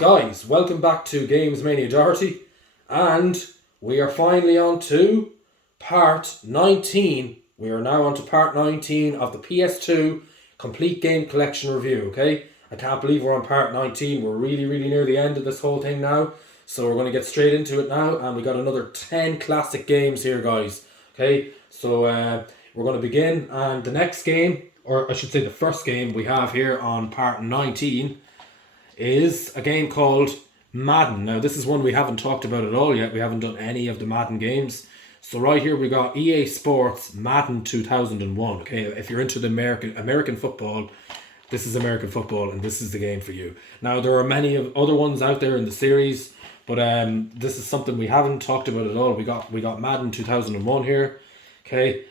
Guys, welcome back to Games Mania Doherty, and we are finally on to part 19. We are now on to part 19 of the PS2 Complete Game Collection review, okay? I can't believe we're on part 19. We're really near the end of this whole thing now, so we're going to get straight into it now, and we got another 10 classic games here, guys, okay? So we're going to begin, and the next game, or I should say the first game we have here on part 19 is a game called Madden. Now, this is one we haven't talked about at all yet. We haven't done any of the Madden games. So right here we got EA Sports Madden 2001. Okay, if you're into the American football, this is American football, and this is the game for you. Now, there are many of other ones out there in the series, but this is something we haven't talked about at all. We got Madden 2001 here. Okay,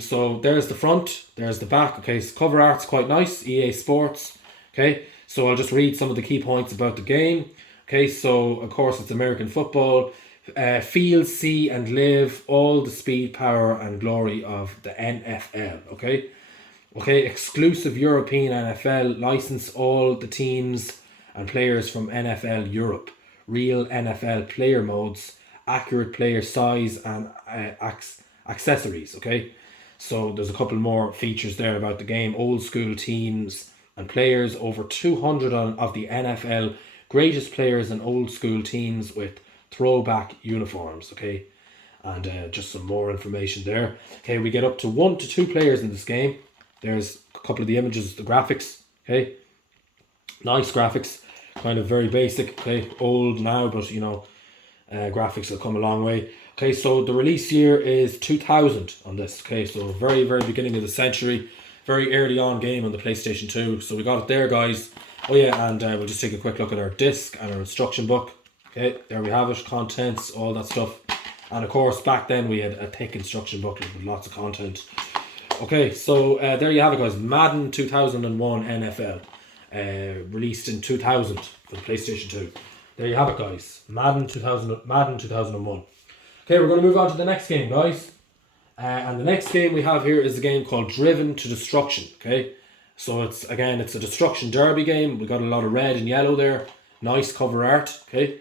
so there's the front, there's the back. Okay, so cover art's quite nice. EA Sports. Okay. So I'll just read some of the key points about the game. Okay, so of course it's American football. Feel, see and live all the speed, power and glory of the NFL. Okay, exclusive European NFL, license all the teams and players from NFL Europe. Real NFL player modes, accurate player size and accessories. Okay, so there's a couple more features there about the game. Old school teams and players, over 200 of the NFL greatest players and old school teams with throwback uniforms, okay? And just some more information there. Okay, we get up to 1 to 2 players in this game. There's a couple of the images, the graphics, okay? Nice graphics, kind of very basic, okay? Old now, but you know, graphics have come a long way. Okay, so the release year is 2000 on this, okay? So very beginning of the century. Very early on game on the PlayStation 2. So we got it there, guys. Oh yeah, and we'll just take a quick look at our disc and our instruction book. Okay, there we have it. Contents, all that stuff. And of course, back then we had a thick instruction booklet with lots of content. Okay, so there you have it, guys. Madden 2001 NFL. Released in 2000 for the PlayStation 2. There you have it, guys. Madden 2001. Okay, we're going to move on to the next game, guys. And the next game we have here is a game called Driven to Destruction. Okay, so it's a destruction derby game. We got a lot of red and yellow there. Nice cover art. Okay,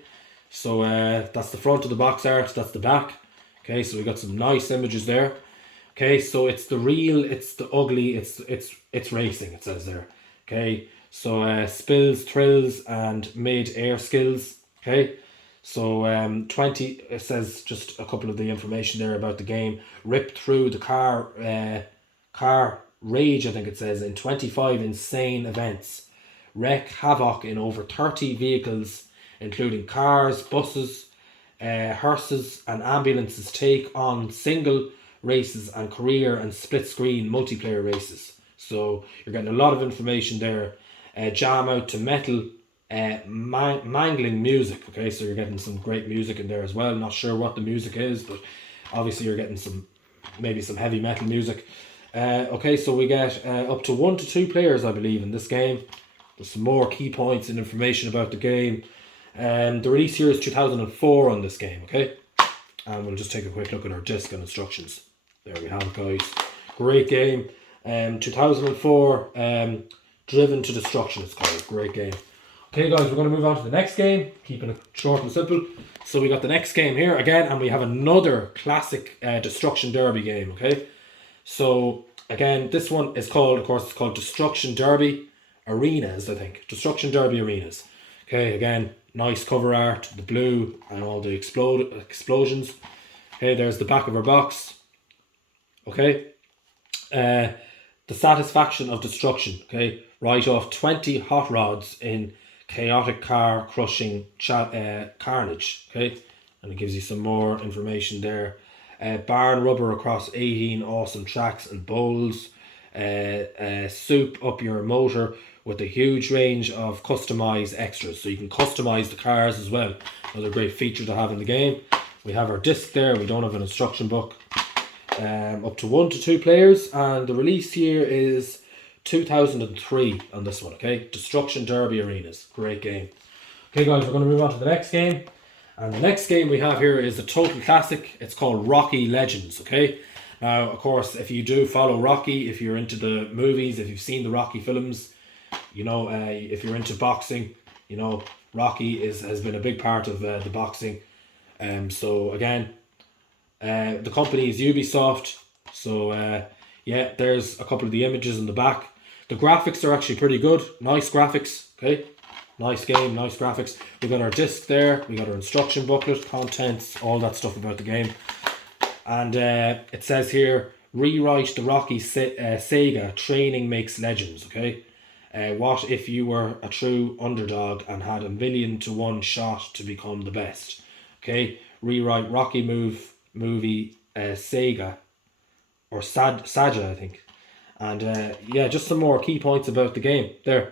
so that's the front of the box art. That's the back. Okay, so we got some nice images there. Okay, so it's the real, it's the ugly, it's racing. It says there. Okay, so spills, thrills, and mid-air skills. Okay. So 20, it says just a couple of the information there about the game. Rip through the car rage, I think it says, in 25 insane events. Wreak havoc in over 30 vehicles, including cars, buses, hearses and ambulances. Take on single races and career and split screen multiplayer races. So you're getting a lot of information there. Jam out to metal. Mangling music. Okay, so you're getting some great music in there as well. Not sure what the music is, but obviously you're getting maybe some heavy metal music. Okay, so we get up to 1 to 2 players, I believe, in this game. There's some more key points and information about the game. The release year is 2004 on this game. Okay, and we'll just take a quick look at our disc and instructions. There we have it, guys. Great game. 2004. Driven to Destruction, it's called. Great game. Okay, guys, we're going to move on to the next game, keeping it short and simple. So we got the next game here again, and we have another classic Destruction Derby game, okay? So, again, this one is called, of course, it's called Destruction Derby Arenas, I think. Destruction Derby Arenas. Okay, again, nice cover art, the blue, and all the explosions. Okay, there's the back of our box. Okay. The satisfaction of destruction, okay? Write off 20 hot rods in chaotic car crushing carnage, okay? And it gives you some more information there. Barn rubber across 18 awesome tracks and bowls. Soup up your motor with a huge range of customized extras, so you can customize the cars as well. Another great feature to have in the game. We have our disc there. We don't have an instruction book. Up to 1 to 2 players, and the release year is 2003 on this one. Okay, Destruction Derby Arenas, great game. Okay, guys, we're going to move on to the next game, and the next game we have here is a total classic. It's called Rocky Legends. Okay, now of course, if you do follow Rocky, if you're into the movies, if you've seen the Rocky films, you know, if you're into boxing, you know, Rocky has been a big part of the boxing. So again, the company is Ubisoft. So yeah, there's a couple of the images in the back. The graphics are actually pretty good. Nice graphics. Okay, nice game, nice graphics. We got our disc there. We got our instruction booklet, contents, all that stuff about the game. And it says here, rewrite the Rocky Sega. Training makes legends. Okay. What if you were a true underdog and had 1,000,000 to 1 shot to become the best? Okay, rewrite Rocky movie Sega or Saja, I think. And yeah, just some more key points about the game there.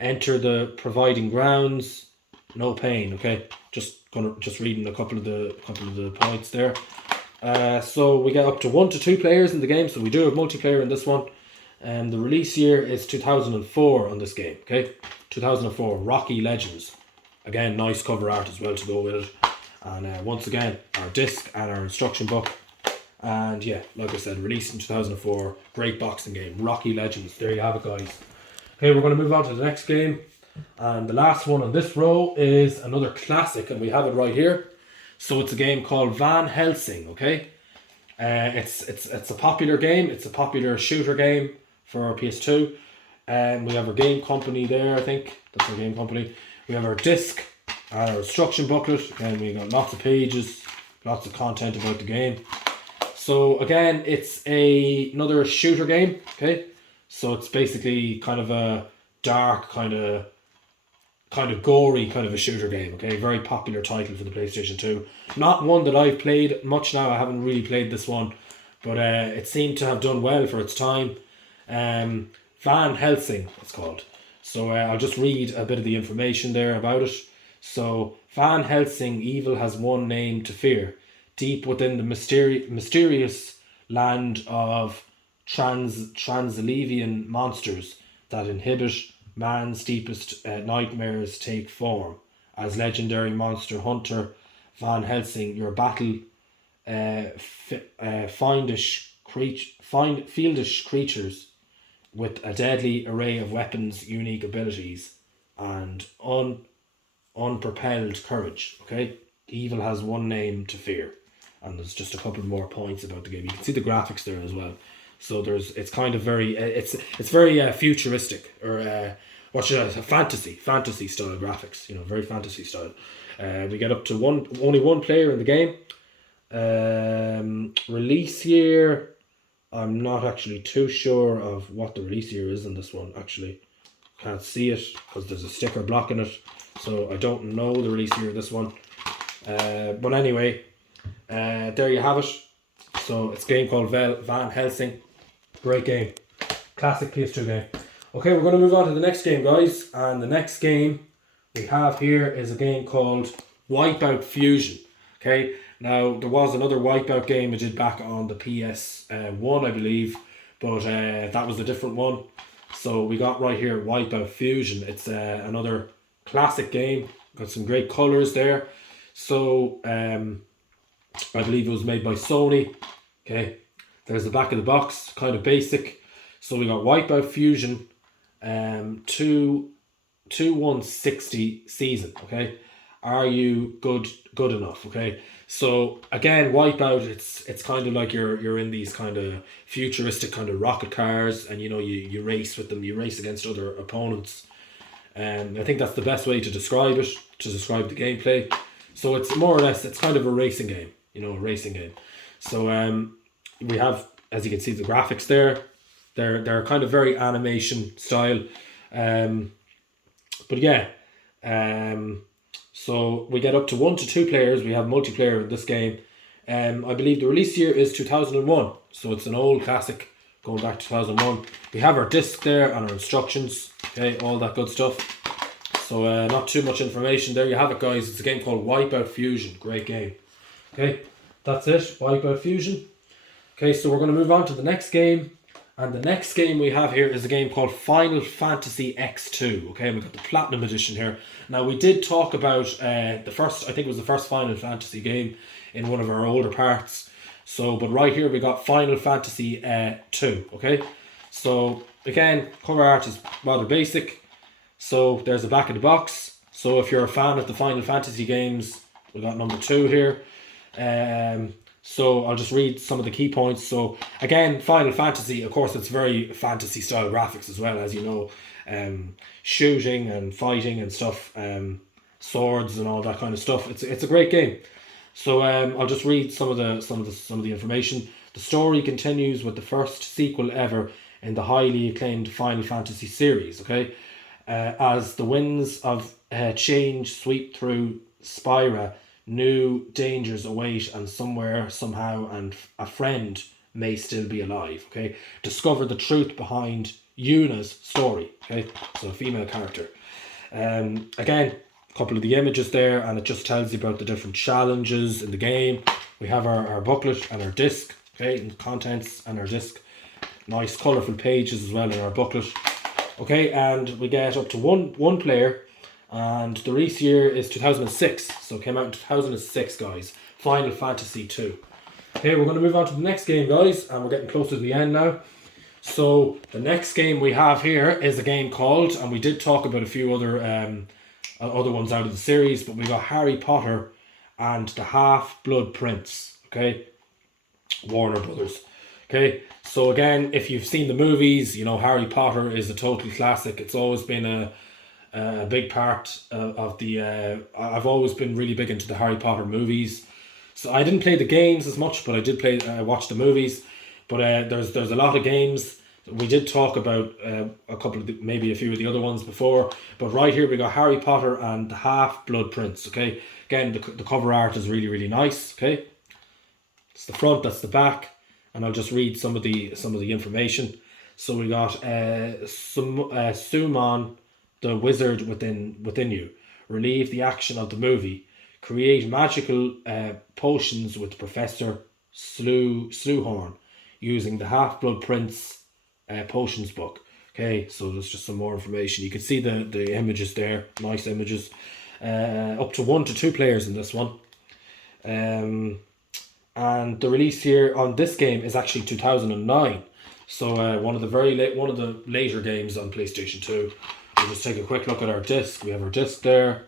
Enter the providing grounds, no pain. Okay, just reading a couple of the points there. So we get up to 1 to 2 players in the game. So we do have multiplayer in this one. The release year is 2004 on this game. Okay, 2004. Rocky Legends. Again, nice cover art as well to go with it. And once again, our disc and our instruction book. And yeah, like I said, released in 2004. Great boxing game. Rocky Legends. There you have it, guys. Okay, we're going to move on to the next game. And the last one on this row is another classic. And we have it right here. So it's a game called Van Helsing. Okay. It's a popular game. It's a popular shooter game for our PS2. And we have our game company there, I think. That's our game company. We have our disc and our instruction booklet. And we got lots of pages, lots of content about the game. So again, it's another shooter game. Okay. So it's basically kind of a dark, kind of gory kind of a shooter game. Okay. Very popular title for the PlayStation 2. Not one that I've played much now. I haven't really played this one. But it seemed to have done well for its time. Van Helsing, it's called. So I'll just read a bit of the information there about it. So Van Helsing, evil has one name to fear. Deep within the mysterious land of Transylvanian monsters that inhibit man's deepest nightmares take form. As legendary monster hunter Van Helsing, your battle fiendish creatures with a deadly array of weapons, unique abilities, and unpropelled courage. Okay, evil has one name to fear, and there's just a couple more points about the game. You can see the graphics there as well. So it's kind of very it's very futuristic, or what should I say, fantasy style graphics. You know, very fantasy style. We get up to only one player in the game. Release year, I'm not actually too sure of what the release year is in this one. Actually, can't see it because there's a sticker blocking it, so I don't know the release year of this one. But anyway, there you have it. So it's a game called Van Helsing. Great game, classic PS2 game. Okay, we're going to move on to the next game, guys. And the next game we have here is a game called Wipeout Fusion. Okay, now there was another Wipeout game I did back on the PS1, I believe, but that was a different one. So we got right here Wipeout Fusion. It's another classic game. Got some great colours there. So I believe it was made by Sony. Okay, there's the back of the box, kind of basic. So we got Wipeout Fusion 2160 season. Okay, are you good enough? Okay, so again, Wipeout, it's kind of like you're in these kind of futuristic kind of rocket cars, and you know you race with them, you race against other opponents. I think that's the best way to describe it, to describe the gameplay. So it's more or less, it's kind of a racing game, you know, a racing game. So we have, as you can see, the graphics there. They're kind of very animation style. But yeah, so we get up to 1 to 2 players. We have multiplayer in this game. I believe the release year is 2001. So it's an old classic going back to 2001. We have our disc there and our instructions. Okay, all that good stuff. So not too much information. There you have it, guys. It's a game called Wipeout Fusion. Great game. Okay, that's it. Wipeout Fusion. Okay, so we're going to move on to the next game. And the next game we have here is a game called Final Fantasy X2. Okay, we've got the Platinum Edition here. Now, we did talk about the first, I think it was the first Final Fantasy game in one of our older parts. So, but right here we got Final Fantasy 2. Okay, so again, cover art is rather basic. So there's the back of the box. So if you're a fan of the Final Fantasy games, we got number 2 here. So I'll just read some of the key points. So again, Final Fantasy, of course, it's very fantasy style graphics as well, as you know, shooting and fighting and stuff, swords and all that kind of stuff. It's a great game. So I'll just read some of the information. The story continues with the first sequel ever in the highly acclaimed Final Fantasy series. Okay, as the winds of change sweep through Spira, new dangers await, and somewhere, somehow, and a friend may still be alive. Okay, discover the truth behind Yuna's story. Okay, so a female character. Again, a couple of the images there, and it just tells you about the different challenges in the game. We have our booklet and our disc. Okay, and contents and our disc. Nice colourful pages as well in our booklet. Okay, and we get up to one player. And the release year is 2006, so it came out in 2006, guys. Final Fantasy 2. Okay, we're going to move on to the next game, guys, and we're getting close to the end now. So the next game we have here is a game called, and we did talk about a few other ones out of the series, but we got Harry Potter and the Half-Blood Prince. Okay, Warner Brothers. Okay, so again, if you've seen the movies, you know Harry Potter is a total classic. It's always been a big part of the. I've always been really big into the Harry Potter movies. So I didn't play the games as much, but I did watch the movies. But there's a lot of games. We did talk about a couple of maybe a few of the other ones before. But right here we got Harry Potter and the Half-Blood Prince. Okay, again the cover art is really nice. Okay, it's the front, that's the back, and I'll just read some of the information. So we got Summon the wizard within you. Relieve the action of the movie. Create magical potions with Professor Slughorn using the Half-Blood Prince potions book. Okay, so there's just some more information. You can see the images there. Nice images. Up to 1 to 2 players in this one. And the release year on this game is actually 2009. So one of the later games on PlayStation 2. We'll just take a quick look at our disc. We have our disc there,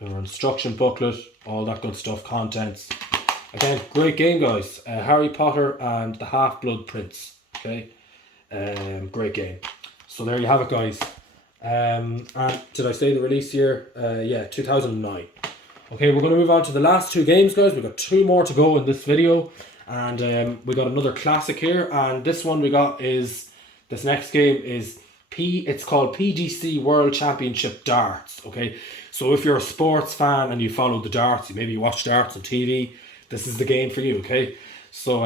our instruction booklet, all that good stuff, contents. Again, great game, guys. Harry Potter and the Half-Blood Prince. Okay, great game. So there you have it, guys. And did I say the release year? Yeah, 2009. Okay, we're going to move on to the last 2 games, guys. We've got 2 more to go in this video. And we got another classic here. And this one this next game is it's called PGC World Championship Darts. Okay, so if you're a sports fan and you follow the darts, maybe you watch darts on TV, this is the game for you. Okay, so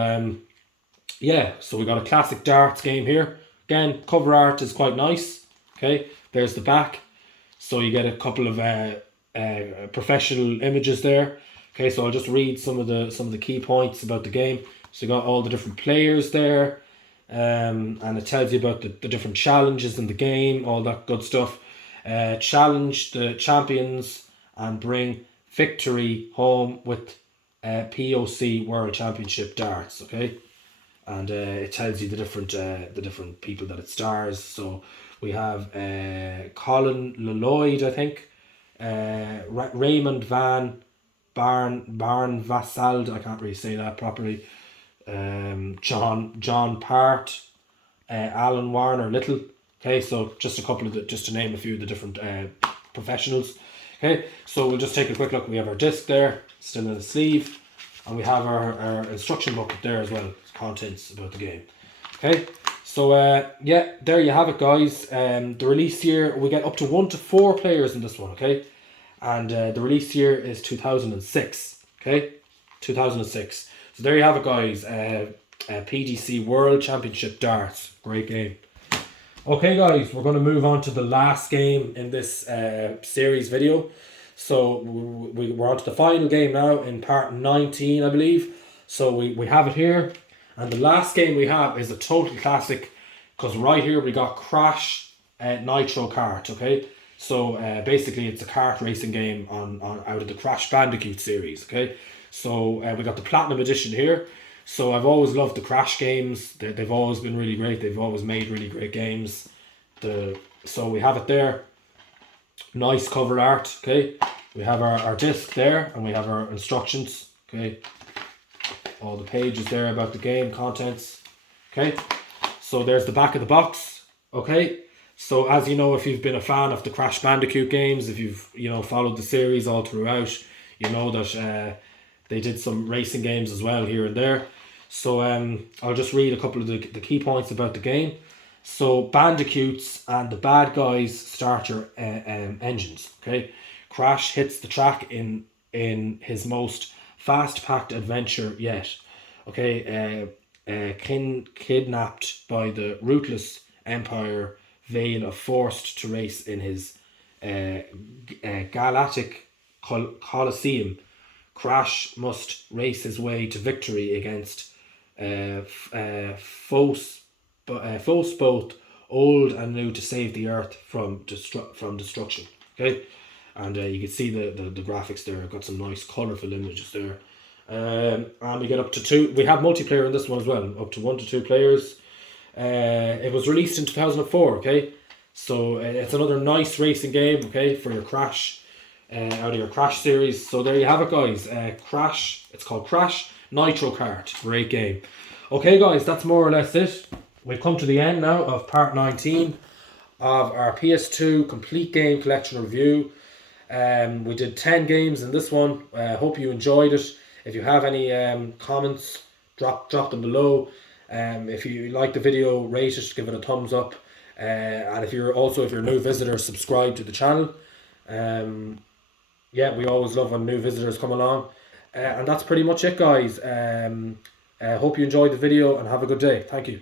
yeah, so we got a classic darts game here. Again, cover art is quite nice. Okay, there's the back, so you get a couple of professional images there. Okay, so I'll just read some of the key points about the game. So you got all the different players there. And it tells you about the different challenges in the game, all that good stuff. Challenge the champions and bring victory home with POC World Championship Darts. Okay, and it tells you the different people that it stars. So we have Colin Lloyd, I think, Raymond Van Barneveld, I can't really say that properly. John Part, Alan Warner Little. Okay, so just a couple of just to name a few of the different professionals. Okay, so we'll just take a quick look. We have our disc there, still in the sleeve, and we have our instruction booklet there as well, contents about the game. Okay, so yeah, there you have it, guys. The release year, we get up to 1 to 4 players in this one. Okay, and the release year is 2006. Okay, 2006. So there you have it, guys. PGC World Championship Darts. Great game. Okay, guys, we're going to move on to the last game in this series video. So we're on to the final game now in part 19, I believe. So we have it here. And the last game we have is a total classic, because right here we got Crash Nitro Kart. Okay, so basically it's a kart racing game on out of the Crash Bandicoot series. Okay. So we got the Platinum Edition here. So I've always loved the Crash games. They've always been really great. They've always made really great games. So we have it there. Nice cover art, okay. We have our disc there, and we have our instructions, okay. All the pages there about the game, contents, okay. So there's the back of the box, okay. So as you know, if you've been a fan of the Crash Bandicoot games, if you've followed the series all throughout, you know that they did some racing games as well here and there. So I'll just read a couple of the key points about the game. So bandicoots and the bad guys start your engines. Okay, Crash hits the track in his most fast-packed adventure yet. Okay, kidnapped by the ruthless Empire, Vale of forced to race in his galactic Colosseum. Crash must race his way to victory against foes both old and new to save the Earth from destruction. Okay, and you can see the graphics there. I've got some nice colourful images there. And we get up to 2. We have multiplayer in this one as well, up to 1 to 2 players. It was released in 2004. Okay, so it's another nice racing game. Okay, for your Crash. Out of your Crash series. So there you have it, guys. Crash. It's called Crash Nitro Kart. Great game. Okay, guys, that's more or less it. We've come to the end now of part 19 of our PS2 complete game collection review. We did 10 games in this one. Hope you enjoyed it. If you have any comments, drop them below. If you like the video, rate it, give it a thumbs up. And if you're a new visitor, subscribe to the channel. Yeah, we always love when new visitors come along. And that's pretty much it, guys. Hope you enjoyed the video and have a good day. Thank you.